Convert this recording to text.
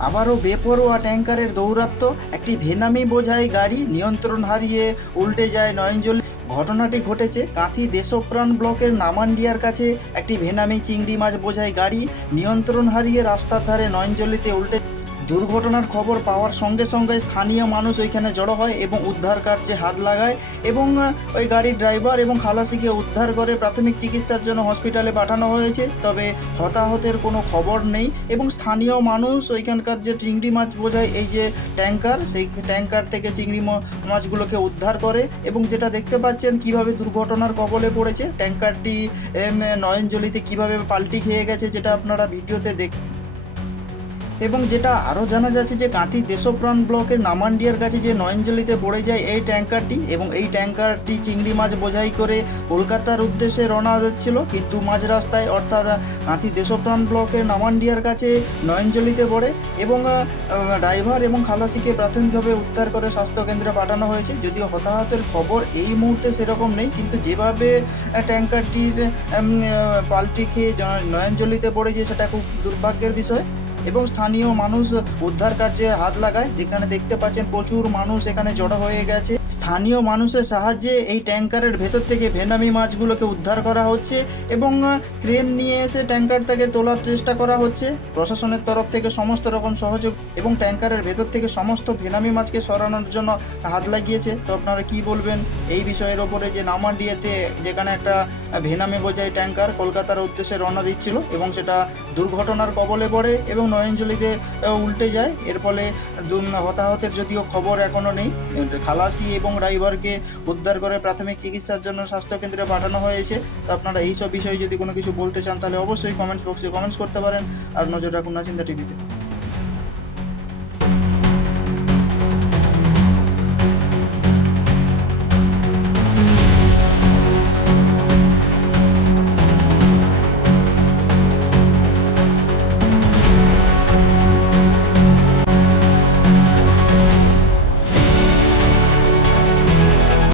আবারও বেপরোয়া ট্যাঙ্কারের দৌরাত্ম্য, একটি ভেনামি বোঝাই গাড়ি নিয়ন্ত্রণ হারিয়ে উল্টে যায় নয়নজলি। ঘটনাটি ঘটেছে কাঁথি দেশপ্রাণ ব্লকের নামান্ডিয়ার কাছে। একটি ভেনামি চিংড়ি মাছ বোঝাই গাড়ি নিয়ন্ত্রণ হারিয়ে রাস্তার ধারে নয়নজলিতে উল্টে। দুর্ঘটনার খবর পাওয়ার সঙ্গে সঙ্গে স্থানীয় মানুষ ওইখানে জড়ো হয় এবং উদ্ধার কার্যে হাত লাগায় এবং ওই গাড়ির ড্রাইভার এবং খালাসিকে উদ্ধার করে প্রাথমিক চিকিৎসার জন্য হসপিটালে পাঠানো হয়েছে। তবে হতাহতের কোনো খবর নেই এবং স্থানীয় মানুষ ওইখানকার যে চিংড়ি মাছ বোঝায় এই যে ট্যাঙ্কার, সেই ট্যাঙ্কার থেকে চিংড়ি মাছগুলোকে উদ্ধার করে। এবং যেটা দেখতে পাচ্ছেন কিভাবে দুর্ঘটনার কবলে পড়েছে ট্যাঙ্কারটি, নয়নজলিতে কিভাবে পাল্টি খেয়ে গেছে, যেটা আপনারা ভিডিওতে দেখ। এবং যেটা আরও জানা যাচ্ছে যে কাঁথি দেশপ্রাণ ব্লকের নামান্ডিয়ার কাছে যে নয়নজলিতে পড়ে যায় এই ট্যাঙ্কারটি, এবং এই ট্যাঙ্কারটি চিংড়ি মাছ বোঝাই করে কলকাতার উদ্দেশ্যে রওনা হচ্ছিল, কিন্তু মাঝ রাস্তায় অর্থাৎ কাঁথি দেশপ্রাণ ব্লকের নামান্ডিয়ার কাছে নয়নজলিতে পড়ে এবং ড্রাইভার এবং খালাসিকে প্রাথমিকভাবে উদ্ধার করে স্বাস্থ্যকেন্দ্রে পাঠানো হয়েছে। যদিও হতাহতের খবর এই মুহূর্তে সেরকম নেই, কিন্তু যেভাবে ট্যাঙ্কারটির পাল্টি খেয়ে নয়নজলিতে পড়েছে সেটা খুব দুর্ভাগ্যের বিষয়। এবং স্থানীয় মানুষ উদ্ধার কার্যে হাত লাগায়, যেখানে দেখতে পাচ্ছেন প্রচুর মানুষ এখানে জড়ো হয়ে গেছে। স্থানীয় মানুষের সাহায্যে এই ট্যাঙ্কারের ভেতর থেকে ভেনামি মাছগুলোকে উদ্ধার করা হচ্ছে এবং ক্রেন নিয়ে এসে ট্যাঙ্কারটাকে তোলার চেষ্টা করা হচ্ছে। প্রশাসনের তরফ থেকে সমস্ত রকম সহযোগ এবং ট্যাঙ্কারের ভেতর থেকে সমস্ত ভেনামি মাছকে সরানোর জন্য হাত লাগিয়েছে। তো আপনারা কি বলবেন এই বিষয়ের ওপরে, যে নামান্ডিয়াতে যেখানে একটা ভেনামি বোঝাই ট্যাঙ্কার কলকাতার উদ্দেশ্যে রওনা দিচ্ছিল এবং সেটা দুর্ঘটনার কবলে পড়ে এবং নয়নজলিতে উল্টে যায়। এর ফলে হতাহতের যদিও খবর এখনও নেই। খালাসি এবং ড্রাইভারকে উদ্ধার করে প্রাথমিক চিকিৎসার জন্য স্বাস্থ্যকেন্দ্রে পাঠানো হয়েছে। তো আপনারা এইসব বিষয়ে যদি কোনো কিছু বলতে চান তাহলে অবশ্যই কমেন্টস বক্সে কমেন্টস করতে পারেন। আর নজর রাখুন নাচিন্দা টিভিতে।